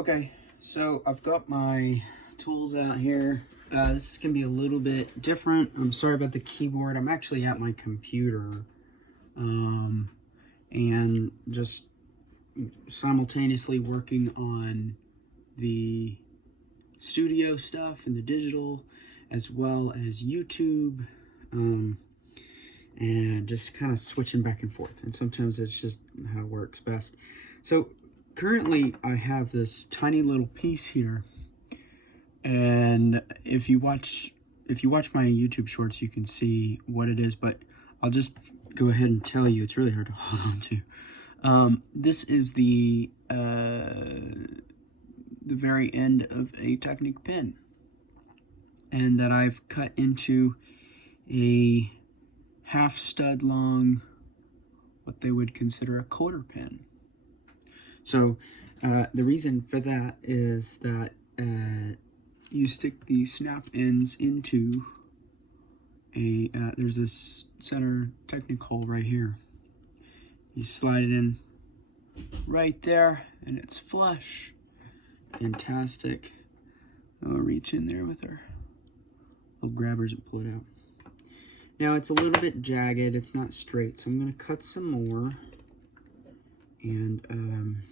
Okay, so I've got my tools out here. This is going to be a little bit different. I'm sorry about the keyboard. I'm actually at my computer and just simultaneously working on the studio stuff and the digital, as well as YouTube, and just kind of switching back and forth. And sometimes it's just how it works best. So currently I have this tiny little piece here, and if you watch my YouTube shorts, you can see what it is, but I'll just go ahead and tell you. It's really hard to hold on to. This is the very end of a Technic pin, and that I've cut into a half stud long, what they would consider a quarter pin. So the reason for that is that you stick the snap ends into a, there's this center Technic hole right here. You slide it in right there and it's flush. Fantastic. I'll reach in there with our little grabbers and pull it out. Now it's a little bit jagged, it's not straight, so I'm going to cut some more. And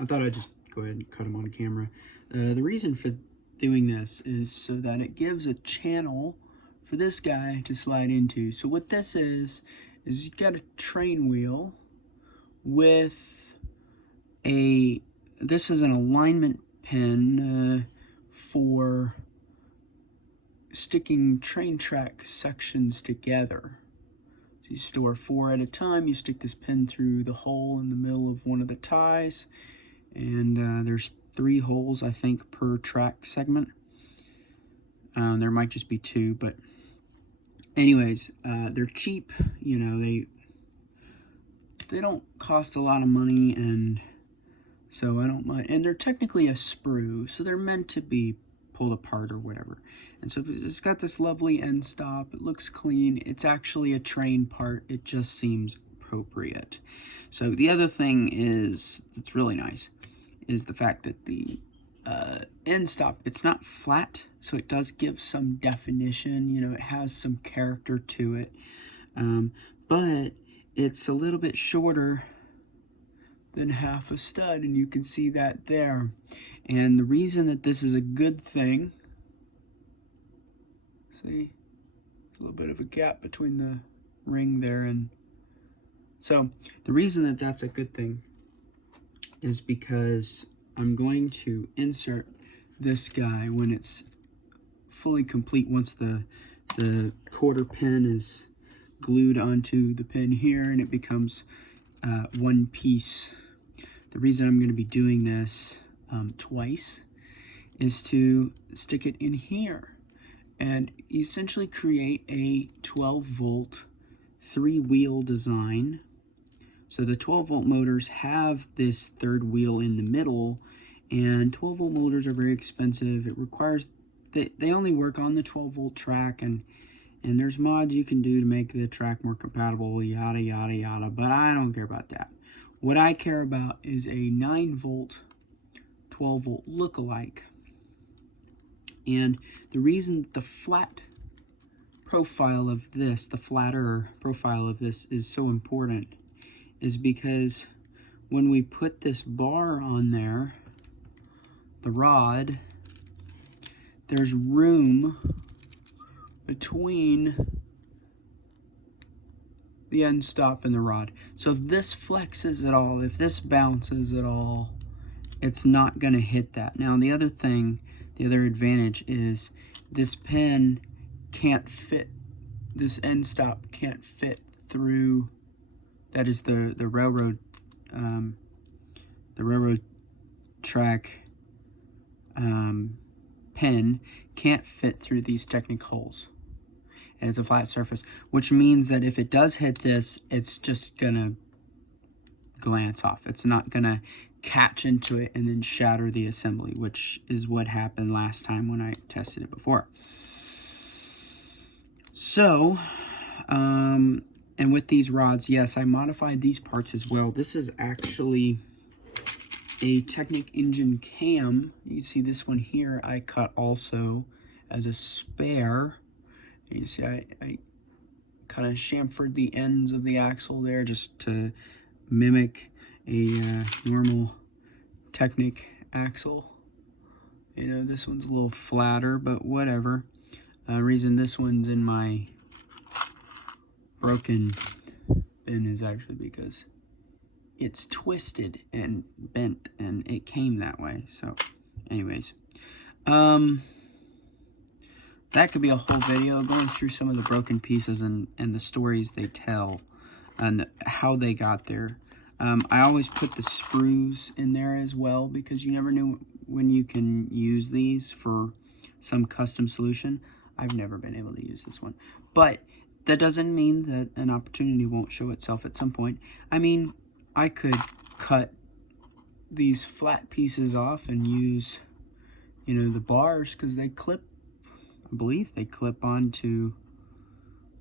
I thought I'd just go ahead and cut them on camera. The reason for doing this is so that it gives a channel for this guy to slide into. So what this is you've got a train wheel with this is an alignment pin for sticking train track sections together. So you store 4 at a time. You stick this pin through the hole in the middle of one of the ties, and there's 3 holes, I think, per track segment. There might just be 2, but anyways, they're cheap. You know, they don't cost a lot of money, and so I don't mind. And they're technically a sprue, so they're meant to be pulled apart or whatever. And so it's got this lovely end stop. It looks clean. It's actually a train part. It just seems appropriate. So the other thing is that's really nice is the fact that the end stop, it's not flat, so it does give some definition. You know, it has some character to it, but it's a little bit shorter than half a stud, and you can see that there. And the reason that this is a good thing, see, a little bit of a gap between the ring there, and so the reason that that's a good thing is because I'm going to insert this guy when it's fully complete, once the quarter pin is glued onto the pin here and it becomes one piece. The reason I'm going to be doing this twice is to stick it in here and essentially create a 12-volt 3-wheel design. So the 12-volt motors have this third wheel in the middle, and 12-volt motors are very expensive. It requires they only work on the 12-volt track, and there's mods you can do to make the track more compatible, yada yada yada, but I don't care about that. What I care about is a 9-volt 12-volt lookalike. And the reason the flat profile of this, the flatter profile of this, is so important is because when we put this bar on there, the rod, there's room between the end stop and the rod. So if this flexes at all, if this bounces at all, it's not going to hit that. Now the other thing, the other advantage is this pin can't fit, this end stop can't fit through, that is the railroad track pin can't fit through these Technic holes, and it's a flat surface, which means that if it does hit this, it's just gonna glance off. It's not gonna catch into it and then shatter the assembly, which is what happened last time when I tested it before. So and with these rods, yes, I modified these parts as well. This is actually a Technic engine cam. You can see this one here I cut also as a spare. You see I kind of chamfered the ends of the axle there just to mimic a normal Technic axle. You know, this one's a little flatter, but whatever. Reason this one's in my broken bin is actually because it's twisted and bent, and it came that way. So, anyways, that could be a whole video going through some of the broken pieces and the stories they tell and how they got there. I always put the sprues in there as well because you never know when you can use these for some custom solution. I've never been able to use this one, but that doesn't mean that an opportunity won't show itself at some point. I mean, I could cut these flat pieces off and use, you know, the bars because they clip, I believe they clip onto,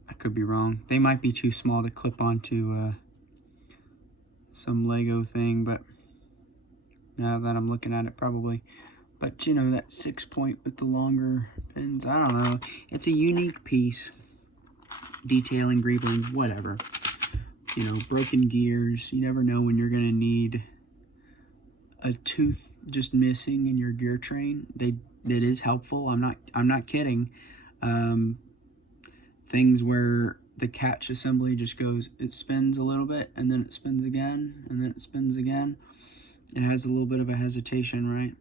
I could be wrong. They might be too small to clip onto some Lego thing, but now that I'm looking at it, probably. But, you know, that 6-point with the longer pins, I don't know. It's a unique piece. Detailing, greebling, whatever. You know, broken gears. You never know when you're going to need a tooth just missing in your gear train. It is helpful. I'm not kidding. Things where the catch assembly just goes, it spins a little bit, and then it spins again, and then it spins again. It has a little bit of a hesitation, right?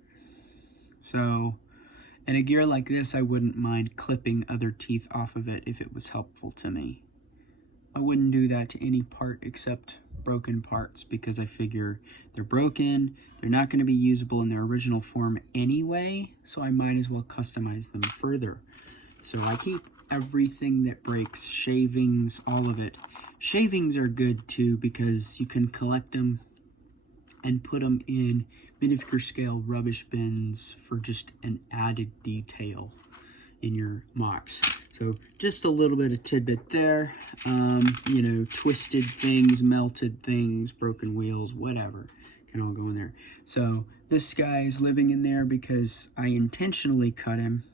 So, in a gear like this, I wouldn't mind clipping other teeth off of it if it was helpful to me. I wouldn't do that to any part except broken parts because I figure they're broken, they're not going to be usable in their original form anyway, so I might as well customize them further. So I keep everything that breaks, shavings, all of it. Shavings are good too because you can collect them and put them in minifigure scale rubbish bins for just an added detail in your MOCs. So just a little bit of tidbit there. You know, twisted things, melted things, broken wheels, whatever can all go in there. So this guy is living in there because I intentionally cut him.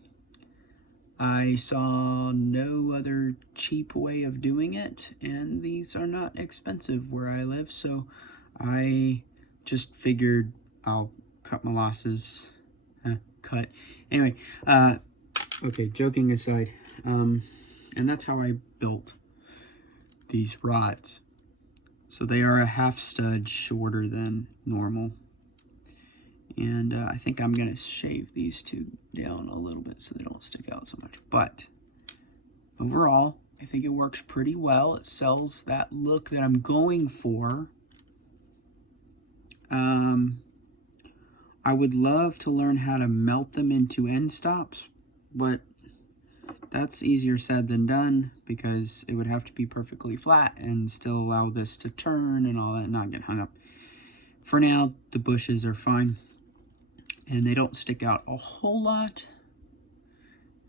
I saw no other cheap way of doing it, and these are not expensive where I live, so I just figured I'll cut my losses. Cut. Anyway, okay, joking aside, and that's how I built these rods. So they are a half stud shorter than normal. And I think I'm going to shave these two down a little bit so they don't stick out so much. But overall, I think it works pretty well. It sells that look that I'm going for. I would love to learn how to melt them into end stops, but that's easier said than done because it would have to be perfectly flat and still allow this to turn and all that and not get hung up. For now, the bushes are fine and they don't stick out a whole lot,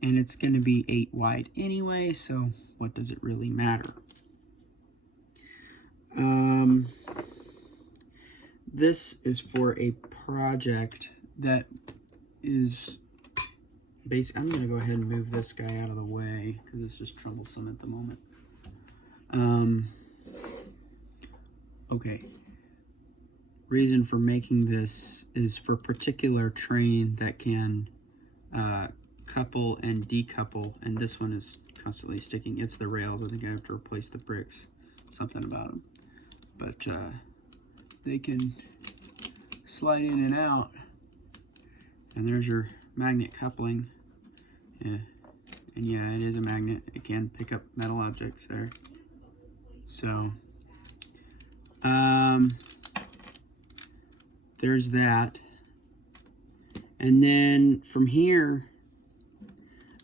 and it's going to be 8 wide anyway, so what does it really matter? This is for a project that is basically, I'm going to go ahead and move this guy out of the way because it's just troublesome at the moment. Okay. Reason for making this is for particular train that can couple and decouple, and this one is constantly sticking. It's the rails. I think I have to replace the bricks. Something about them. But they can slide in and out. And there's your magnet coupling. Yeah. And yeah, it is a magnet. It can pick up metal objects there. So, there's that. And then from here,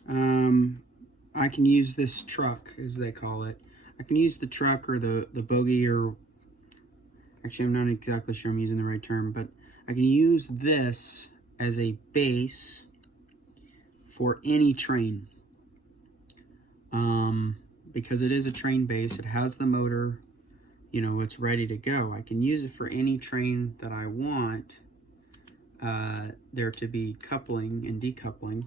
I can use this truck, as they call it. I can use the truck or the bogey, or actually I'm not exactly sure I'm using the right term, but I can use this as a base for any train. Because it is a train base, it has the motor, you know, it's ready to go. I can use it for any train that I want. there to be coupling and decoupling,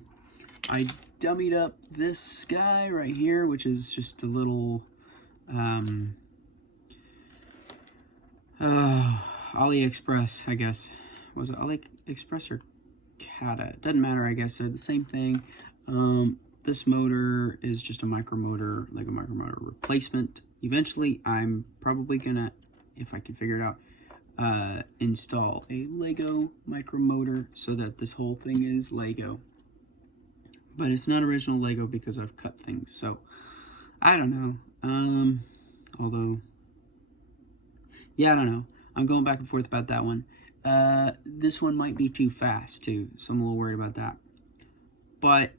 I dummied up this guy right here, which is just a little AliExpress, I guess. Was it AliExpress or Kata? It doesn't matter, I guess. They're the same thing. This motor is just a micromotor, like a micromotor replacement. Eventually, I'm probably gonna, if I can figure it out, install a Lego micromotor so that this whole thing is Lego. But it's not original Lego because I've cut things, so I don't know. Although, yeah, I don't know. I'm going back and forth about that one. This one might be too fast too, so I'm a little worried about that. But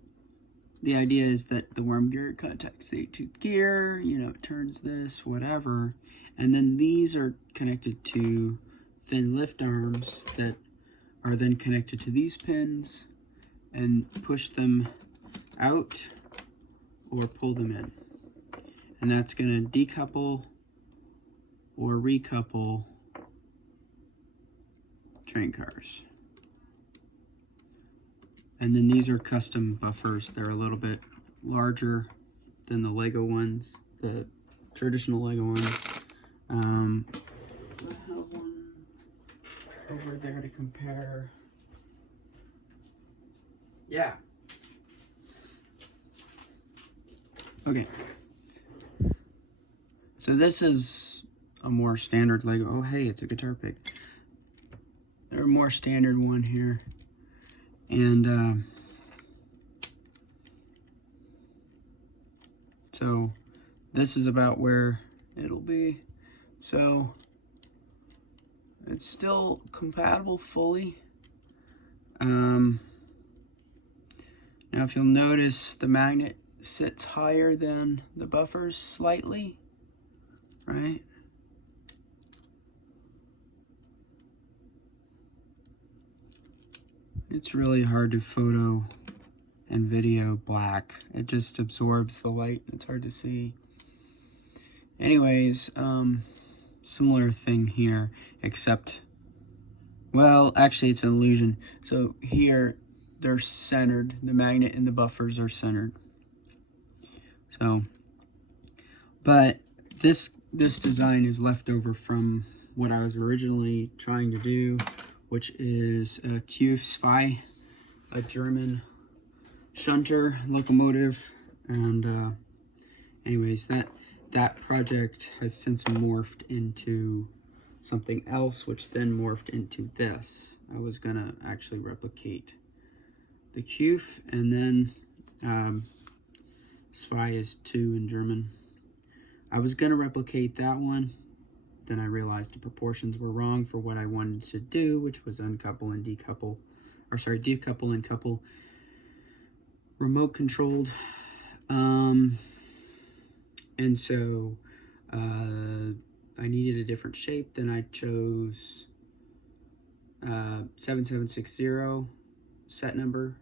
the idea is that the worm gear contacts the 8-tooth gear, you know, it turns this, whatever. And then these are connected to thin lift arms that are then connected to these pins and push them out or pull them in. And that's going to decouple or recouple train cars. And then these are custom buffers. They're a little bit larger than the Lego ones, the traditional Lego ones. I have one over there to compare. Yeah. Okay. So this is a more standard Lego. Oh, hey, it's a guitar pick. They're a more standard one here. And so this is about where it'll be. So it's still compatible fully. Now if you'll notice, the magnet sits higher than the buffers slightly, right? It's really hard to photo and video black. It just absorbs the light. It's hard to see. Anyways, similar thing here, except, well, actually it's an illusion. So here, they're centered. The magnet and the buffers are centered. So, but this design is left over from what I was originally trying to do, which is a Q-Spy, a German shunter locomotive. And anyways, that project has since morphed into something else, which then morphed into this. I was gonna actually replicate the Q, and then Spy is 2 in German. I was gonna replicate that one. Then I realized the proportions were wrong for what I wanted to do, which was uncouple and decouple, or sorry, decouple and couple remote controlled. And so I needed a different shape. Then I chose 7760 set number,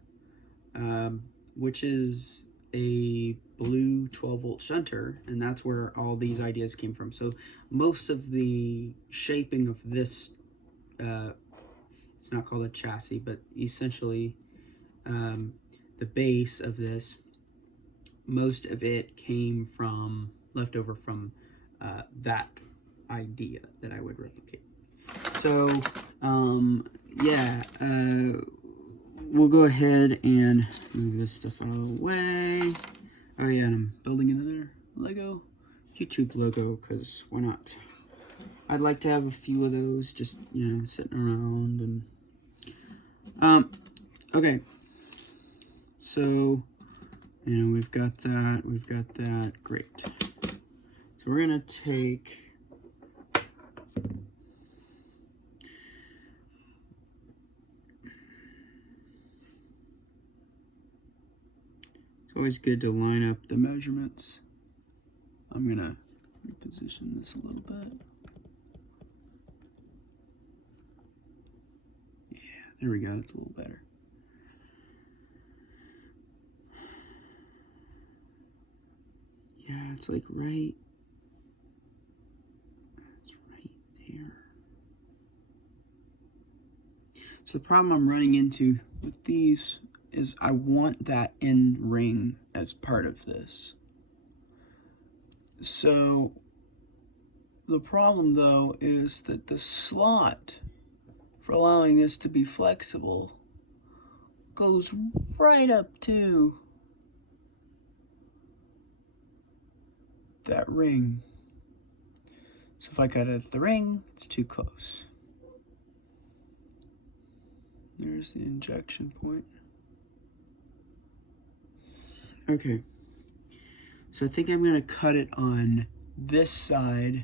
which is a blue 12-volt shunter, and that's where all these ideas came from. So most of the shaping of this, it's not called a chassis, but essentially the base of this, most of it came from, left over from that idea that I would replicate. So yeah, we'll go ahead and move this stuff out of the way. Oh yeah, and I'm building another Lego YouTube logo, because why not? I'd like to have a few of those just, you know, sitting around. And okay, so, you know, we've got that, great. So we're gonna take it's always good to line up the measurements. I'm gonna reposition this a little bit. Yeah, there we go, that's a little better. Yeah, it's like right, it's right there. So the problem I'm running into with these is I want that end ring as part of this. So the problem though is that the slot for allowing this to be flexible goes right up to that ring. So if I cut it at the ring, it's too close. There's the injection point. Okay, so I think I'm going to cut it on this side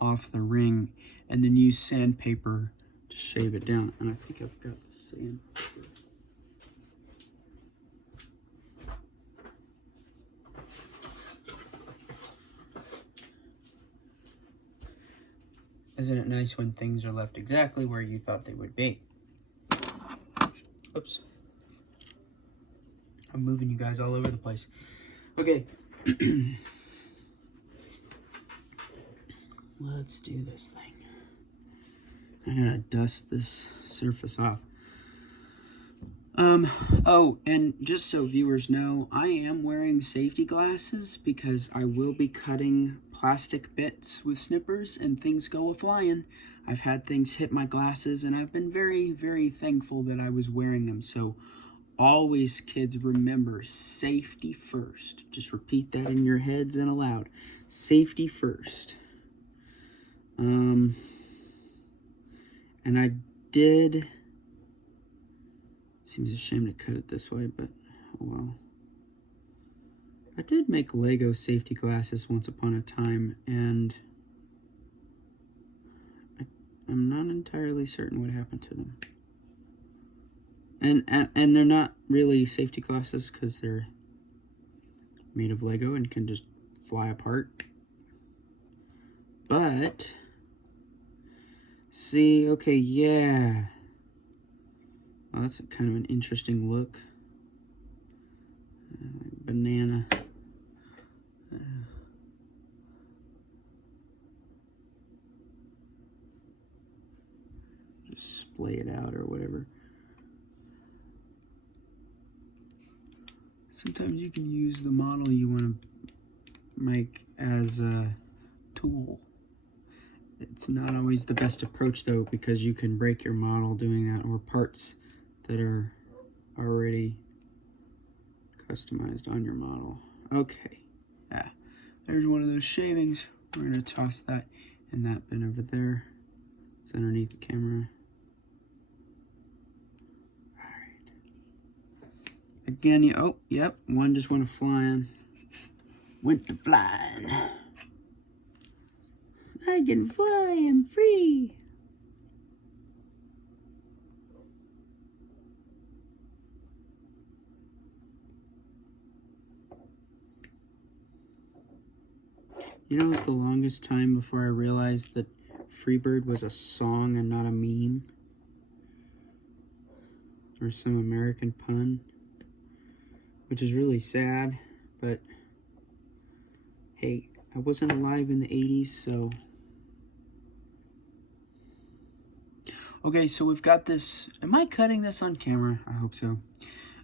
off the ring and then use sandpaper to shave it down. And I think I've got the sandpaper. Isn't it nice when things are left exactly where you thought they would be? Oops. I'm moving you guys all over the place. Okay. Let's do this thing. I'm gonna dust this surface off. Oh, and just so viewers know, I am wearing safety glasses because I will be cutting plastic bits with snippers and things go a-flying. I've had things hit my glasses and I've been very, very thankful that I was wearing them. So always, kids, remember, safety first. Just repeat that in your heads and aloud. Safety first. And I did... Seems a shame to cut it this way, but oh well. I did make Lego safety glasses once upon a time, and I'm not entirely certain what happened to them. And they're not really safety glasses because they're made of Lego and can just fly apart. But, see, okay, yeah. Well, that's kind of an interesting look. Banana. Just splay it out or whatever. Sometimes you can use the model you want to make as a tool. It's not always the best approach though, because you can break your model doing that, or parts that are already customized on your model. Okay, yeah, there's one of those shavings. We're gonna toss that in that bin over there. It's underneath the camera. All right. Again, oh, yep, one just went flying. Went to flying. I can fly, I'm free. You know, it was the longest time before I realized that Freebird was a song and not a meme. Or some American pun. Which is really sad, but hey, I wasn't alive in the 80s, so... Okay, so we've got this... Am I cutting this on camera? I hope so.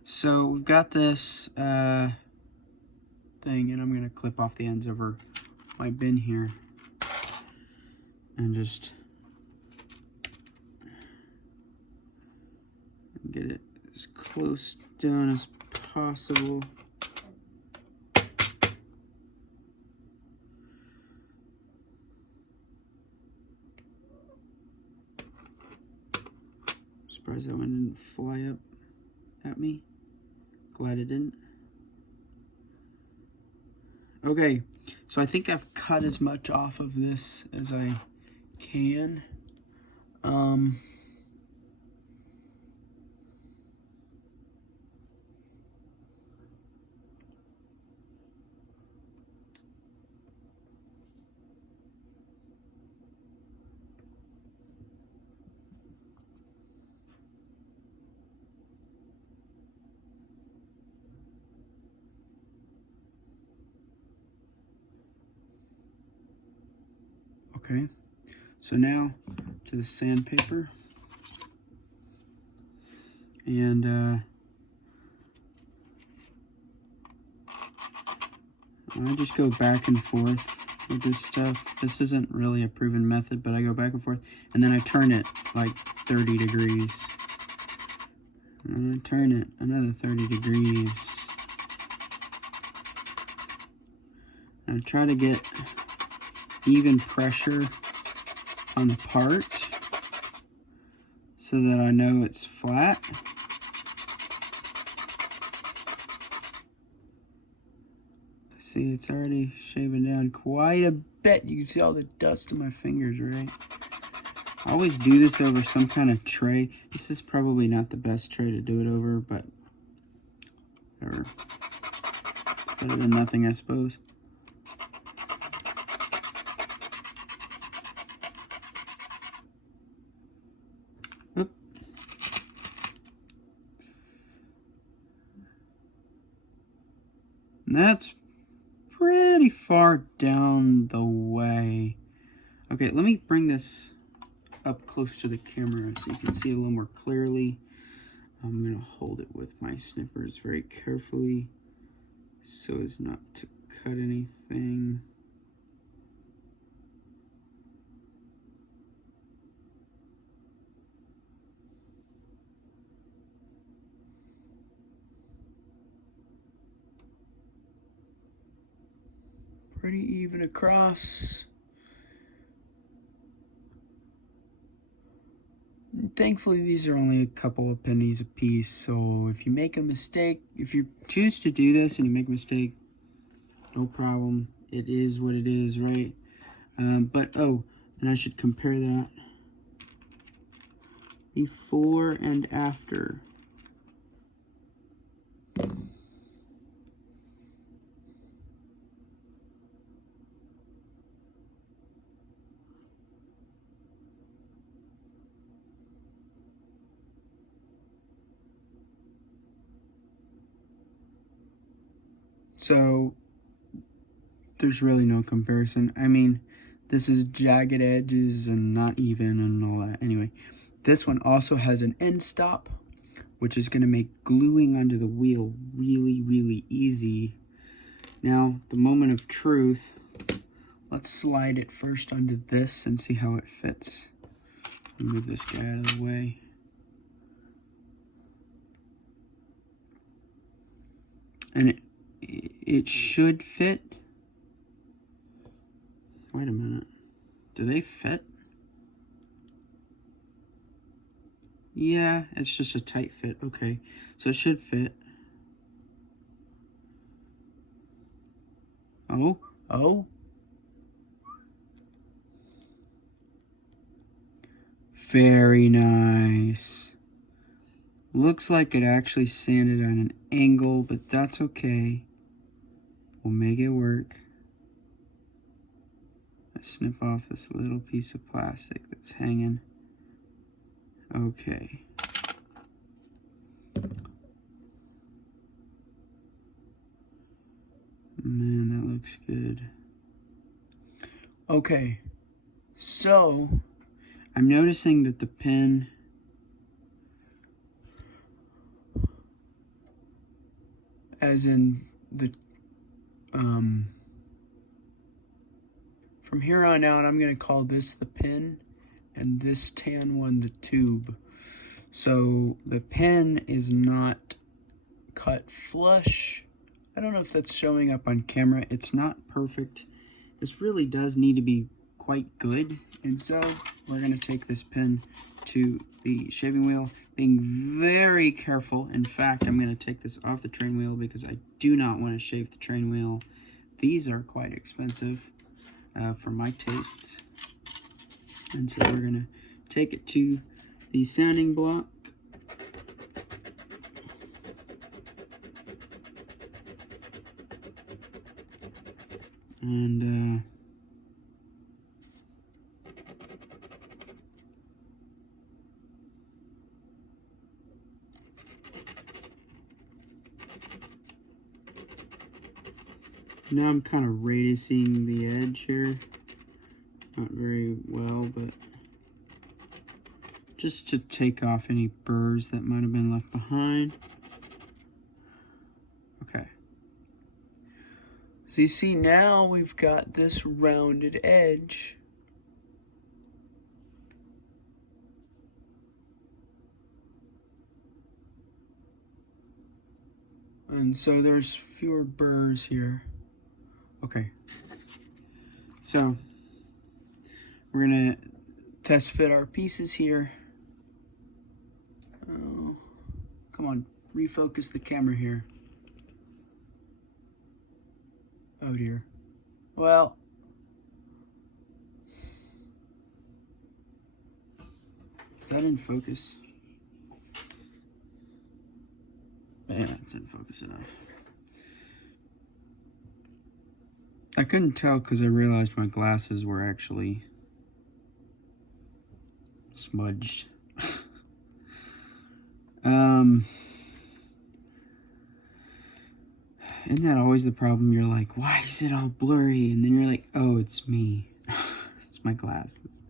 So we've got this thing, and I'm going to clip off the ends over my bin here. And just get it as close down as possible. Surprised that one didn't fly up at me. Glad it didn't. Okay, so I think I've cut as much off of this as I can. Okay, so now to the sandpaper. And I just go back and forth with this stuff. This isn't really a proven method, but I go back and forth, and then I turn it like 30 degrees. And I turn it another 30 degrees. And I try to get even pressure on the part so that I know it's flat. See, it's already shaving down quite a bit. You can see all the dust on my fingers, right? I always do this over some kind of tray. This is probably not the best tray to do it over, but whatever. It's better than nothing, I suppose. Oop. And that's pretty far down the way. Okay, let me bring this up close to the camera so you can see a little more clearly. I'm going to hold it with my snippers very carefully so as not to cut anything. Pretty even across. Thankfully, these are only a couple of pennies a piece, so if you make a mistake, if you choose to do this and you make a mistake, no problem. It is what it is, right? Oh, and I should compare that before and after. So there's really no comparison. I mean, this is jagged edges and not even and all that. Anyway, this one also has an end stop, which is going to make gluing onto the wheel really, really easy. Now, the moment of truth, let's slide it first onto this and see how it fits. Move this guy out of the way. And it should fit. Wait a minute. Do they fit? Yeah, it's just a tight fit. Okay, so it should fit. Oh. Very nice. Looks like it actually sanded on an angle, but that's okay. We'll make it work. I snip off this little piece of plastic that's hanging. Okay. Man, that looks good. Okay, so I'm noticing that the pin as in the from here on out, I'm going to call this the pin and this tan one the tube. So the pin is not cut flush. I don't know if that's showing up on camera. It's not perfect. This really does need to be quite good. And so we're going to take this pin to the shaving wheel, being very careful. In fact, I'm going to take this off the train wheel because I do not want to shave the train wheel. These are quite expensive for my tastes. And so we're going to take it to the sanding block. And now I'm kind of radiusing the edge here. Not very well, but just to take off any burrs that might have been left behind. Okay. So you see now we've got this rounded edge. And so there's fewer burrs here. Okay. So we're gonna test fit our pieces here. Oh, come on, refocus the camera here. Oh dear. Well, is that in focus? Yeah, it's in focus enough. I couldn't tell because I realized my glasses were actually smudged. Isn't that always the problem? You're like, why is it all blurry? And then you're like, oh, it's me. It's my glasses.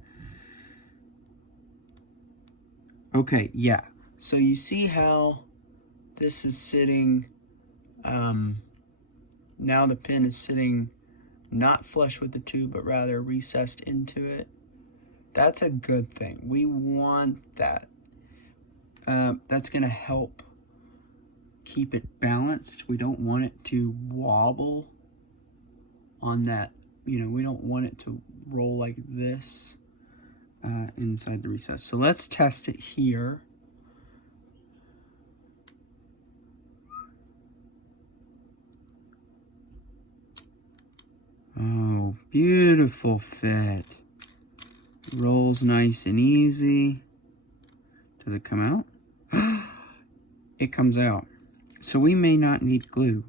Okay, yeah. So you see how this is sitting, now the pin is sitting not flush with the tube, but rather recessed into it. That's a good thing. We want that. That's going to help keep it balanced. We don't want it to wobble on that. You know, we don't want it to roll like this inside the recess. So let's test it here. Oh, beautiful fit. Rolls nice and easy. Does it come out? It comes out. So we may not need glue,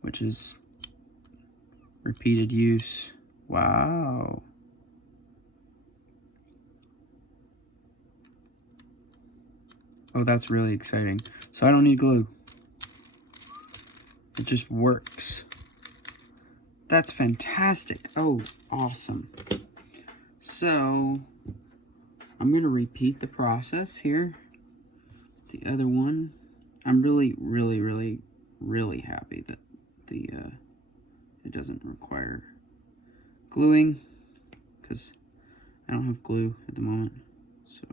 which is repeated use. Wow. Oh, that's really exciting. So I don't need glue. It just works. That's fantastic. Oh, awesome. So I'm going to repeat the process here. The other one. I'm really happy that it doesn't require gluing, because I don't have glue at the moment. So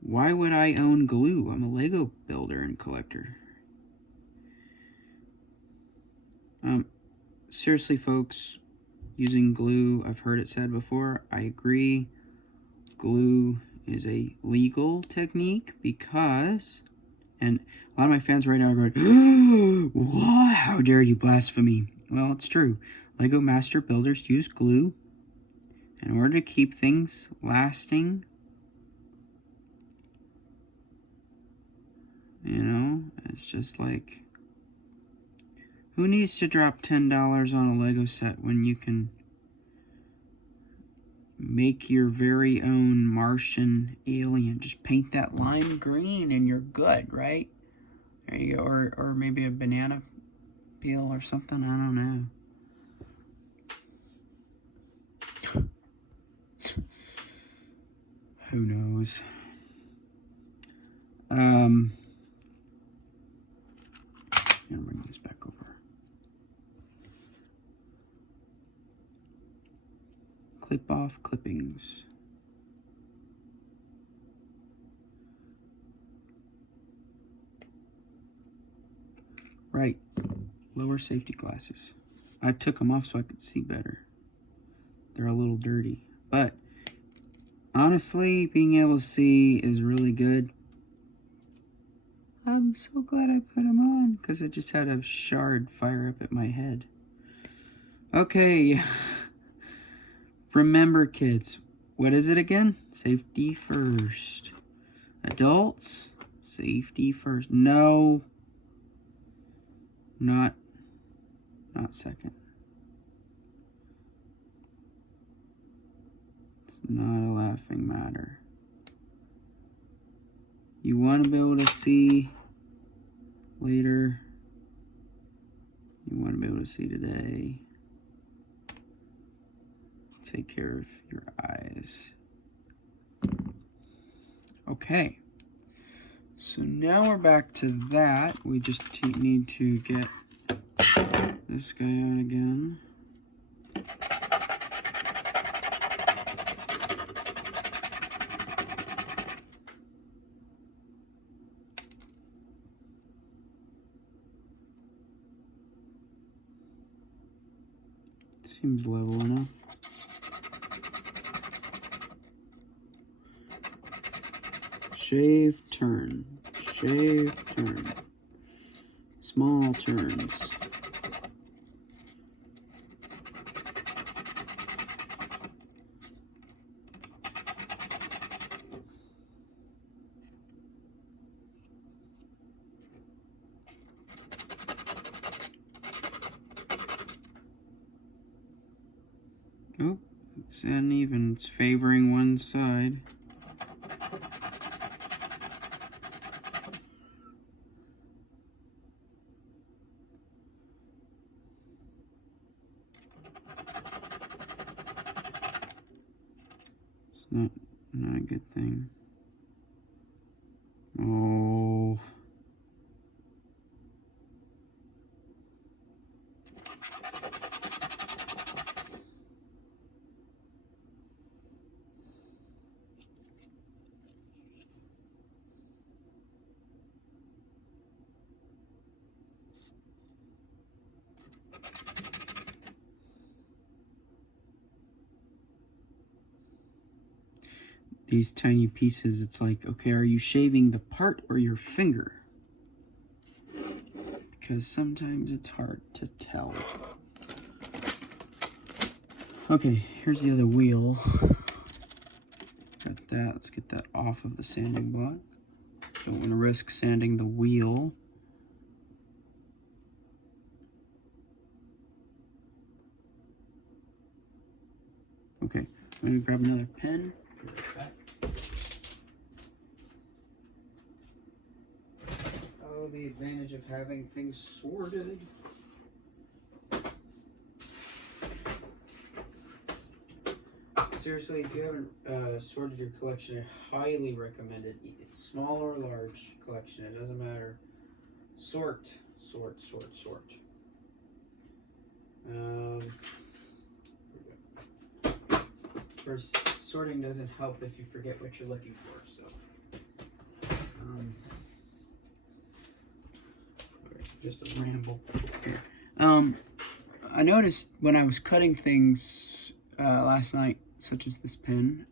why would I own glue? I'm a Lego builder and collector. Seriously, folks, using glue, I've heard it said before. I agree. Glue is a legal technique because, and a lot of my fans right now are going, what? How dare you blaspheme? Well, it's true. Lego master builders use glue in order to keep things lasting. You know, it's just like, who needs to drop $10 on a Lego set when you can make your very own Martian alien? Just paint that lime green and you're good, right? There you go. Or maybe a banana peel or something. I don't know. Who knows? I'm gonna bring this back over. Clip off clippings. Right, lower safety glasses. I took them off so I could see better. They're a little dirty, but honestly, being able to see is really good. I'm so glad I put them on, because I just had a shard fire up at my head. Okay. Remember, kids, what is it again? Safety first. Adults, safety first. No. Not second. It's not a laughing matter. You want to be able to see later. You want to be able to see today. Take care of your eyes. Okay. So now we're back to that. We just need to get this guy out again. Seems level enough. Shave, turn, small turns. Oh, it's uneven. It's favoring one side. It's not a good thing. Oh. These tiny pieces, it's like, okay, are you shaving the part or your finger? Because sometimes it's hard to tell. Okay, here's the other wheel. Got that. Let's get that off of the sanding block. Don't want to risk sanding the wheel. Okay, I'm going to grab another pen. Oh, the advantage of having things sorted. Seriously, if you haven't sorted your collection, I highly recommend it. Small or large collection, it doesn't matter. Sort. First, sorting doesn't help if you forget what you're looking for, so. Just a ramble here. I noticed when I was cutting things last night, such as this pen,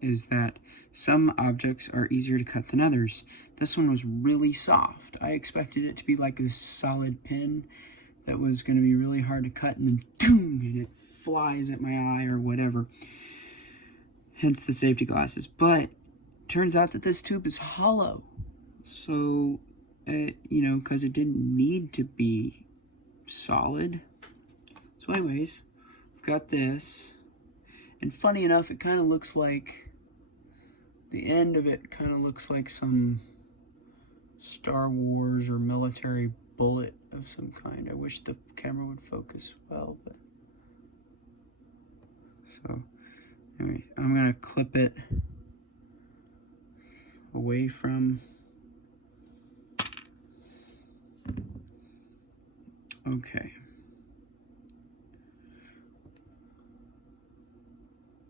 is that some objects are easier to cut than others. This one was really soft. I expected it to be like this solid pin that was going to be really hard to cut, and then doom, and it flies at my eye or whatever. Hence the safety glasses. But turns out that this tube is hollow. So, you know, because it didn't need to be solid. So anyways, I've got this. And funny enough, it kind of looks like, the end of it kind of looks like some Star Wars or military bullet of some kind. I wish the camera would focus well, but. So, anyway, I'm going to clip it away from. Okay.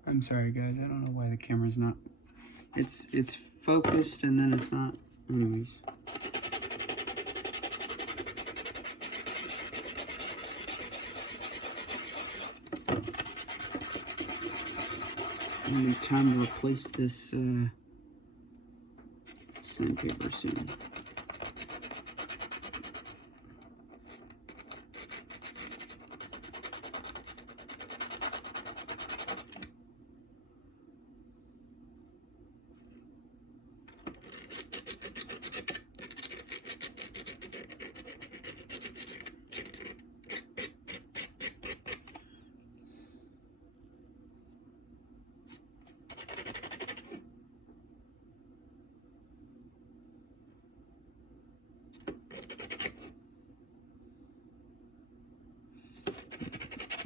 I'm sorry, guys. I don't know why the camera's not. It's focused and then it's not. Anyways. It'll be time to replace this sandpaper soon.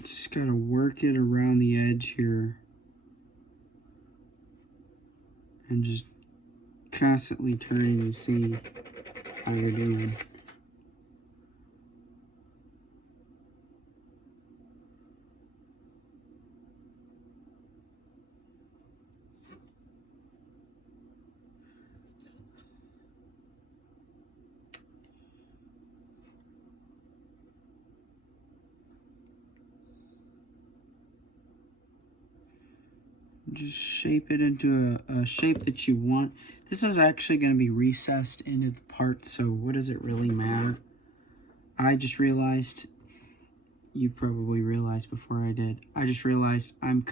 Just gotta work it around the edge here and just constantly turning to see how we're doing. Just shape it into a shape that you want. This is actually going to be recessed into the part, so what does it really matter? I just realized, you probably realized before I did, I just realized I'm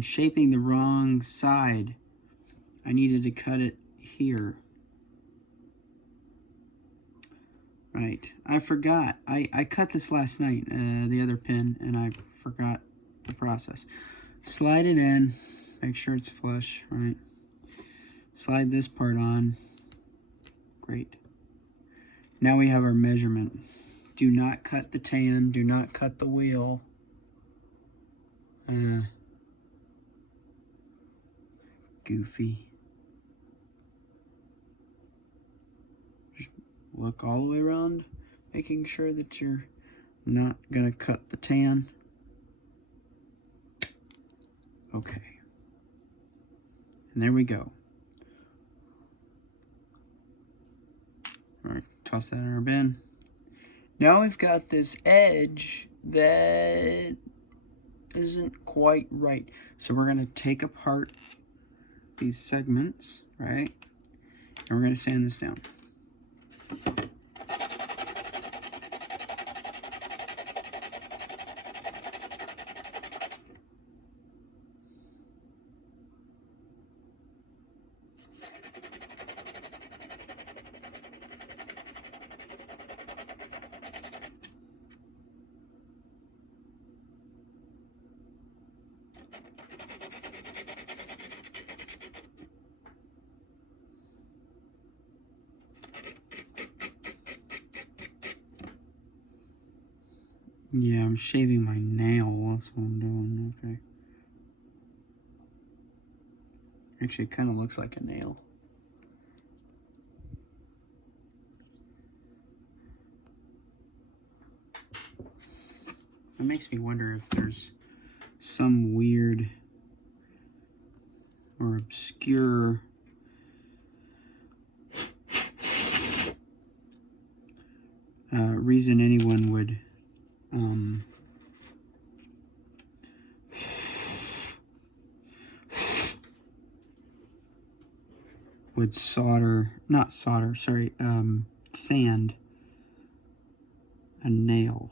shaping the wrong side. I needed to cut it here. Right, I forgot. I cut this last night, the other pin, and I forgot the process. Slide it in, make sure it's flush, right? Slide this part on. Great. Now we have our measurement. Do not cut the tan, do not cut the wheel. Goofy. Just look all the way around, making sure that you're not gonna cut the tan. Okay. And there we go. All right, toss that in our bin. Now we've got this edge that isn't quite right. So we're gonna take apart these segments, right? And we're gonna sand this down. Yeah, I'm shaving my nail. That's what I'm doing. Okay. Actually, it kind of looks like a nail. It makes me wonder if there's some weird or obscure reason anyone would sand a nail.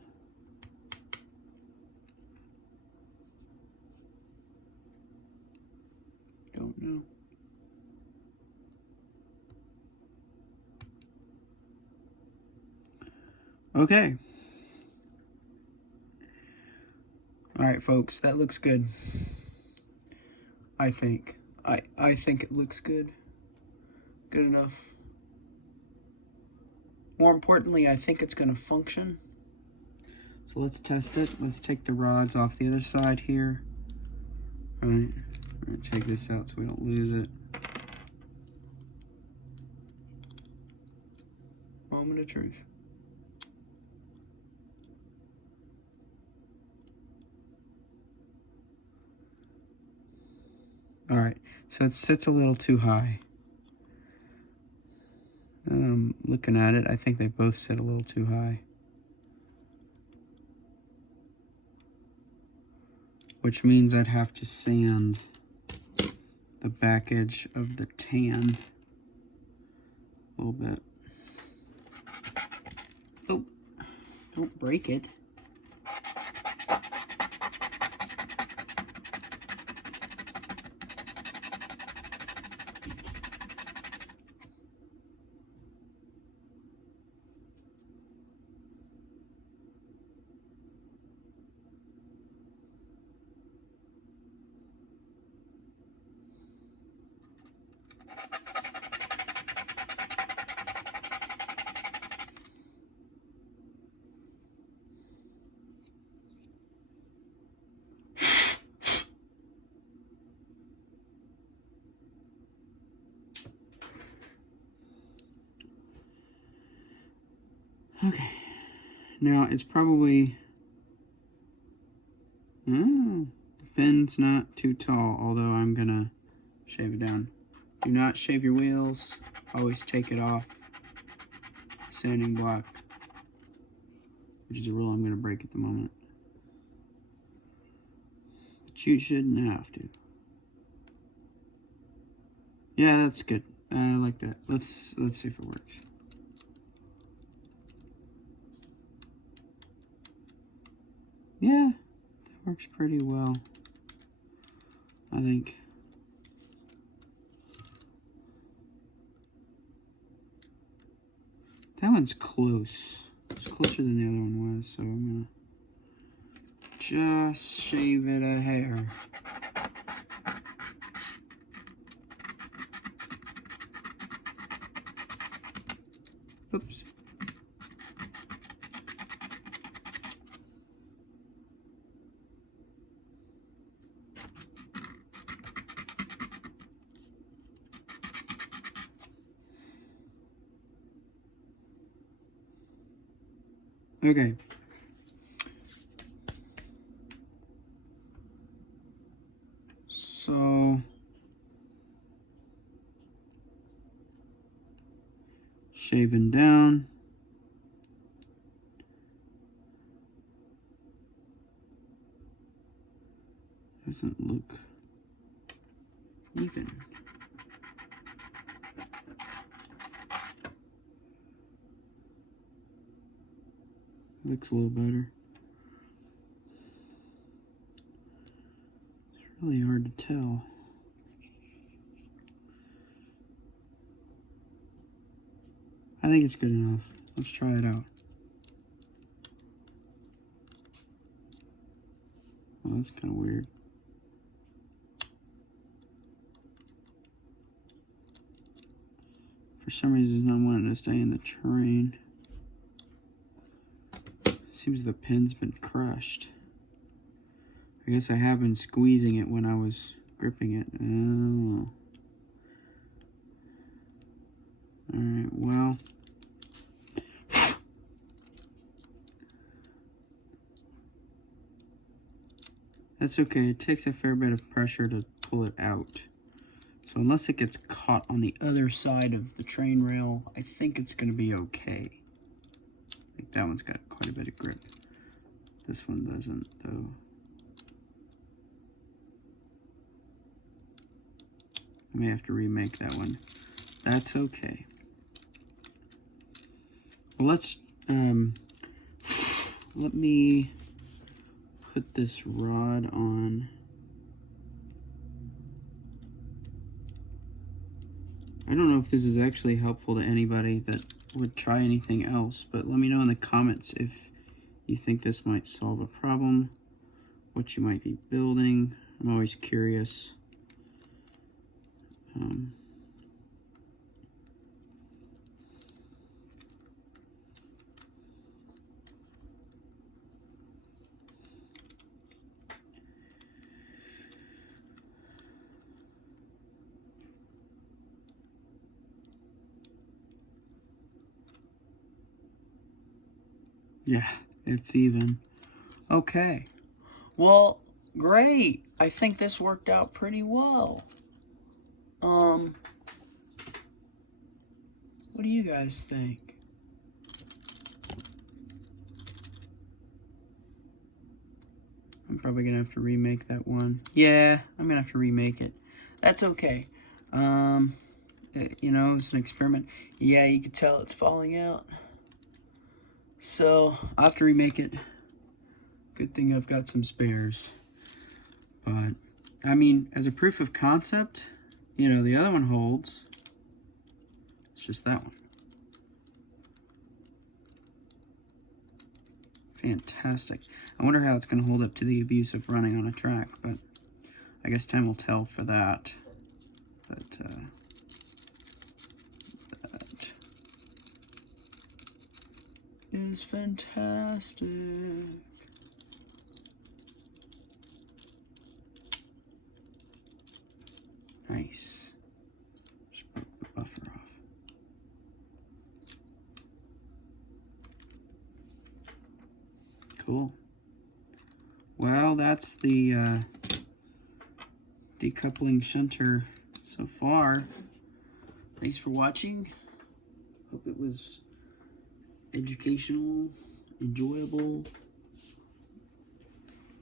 Don't know. Okay. All right, folks, that looks good. I think. I think it looks good. Good enough. More importantly, I think it's going to function. So let's test it. Let's take the rods off the other side here. All right. We're going to take this out so we don't lose it. Moment of truth. All right, so it sits a little too high. Looking at it, I think they both sit a little too high. Which means I'd have to sand the back edge of the tan a little bit. Oh, don't break it. Okay. Now it's probably... the fin's not too tall, although I'm gonna shave it down. Do not shave your wheels. Always take it off. Sanding block, which is a rule I'm gonna break at the moment. But you shouldn't have to. Yeah, that's good. I like that. Let's see if it works. Yeah, that works pretty well, I think. That one's close. It's closer than the other one was, so I'm gonna just shave it a hair. Oops. Okay. So shaving down. Doesn't look even. Looks a little better. It's really hard to tell. I think it's good enough. Let's try it out. Oh, that's kind of weird. For some reason, it's not wanting to stay in the terrain. Seems the pin's been crushed. I guess I have been squeezing it when I was gripping it. Oh. Alright, well. That's okay. It takes a fair bit of pressure to pull it out. So unless it gets caught on the other side of the train rail, I think it's going to be okay. I think that one's got quite a bit of grip. This one doesn't, though. I may have to remake that one. That's okay. Well, let's, let me put this rod on. I don't know if this is actually helpful to anybody that would try anything else, but let me know in the comments if you think this might solve a problem, what you might be building. I'm always curious. Yeah, it's even. Okay. Well, great. I think this worked out pretty well. What do you guys think? I'm probably gonna have to remake that one. Yeah, I'm gonna have to remake it. That's okay. You know, it's an experiment. Yeah, you can tell it's falling out. So, I'll have to remake it. Good thing I've got some spares. But, I mean, as a proof of concept, you know, the other one holds. It's just that one. Fantastic. I wonder how it's going to hold up to the abuse of running on a track, but I guess time will tell for that. But, that is fantastic. Nice. Just broke the buffer off. Cool. Well, that's the decoupling shunter so far. Thanks for watching. Hope it was educational, enjoyable.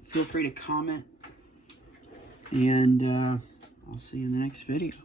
Feel free to comment, and I'll see you in the next video.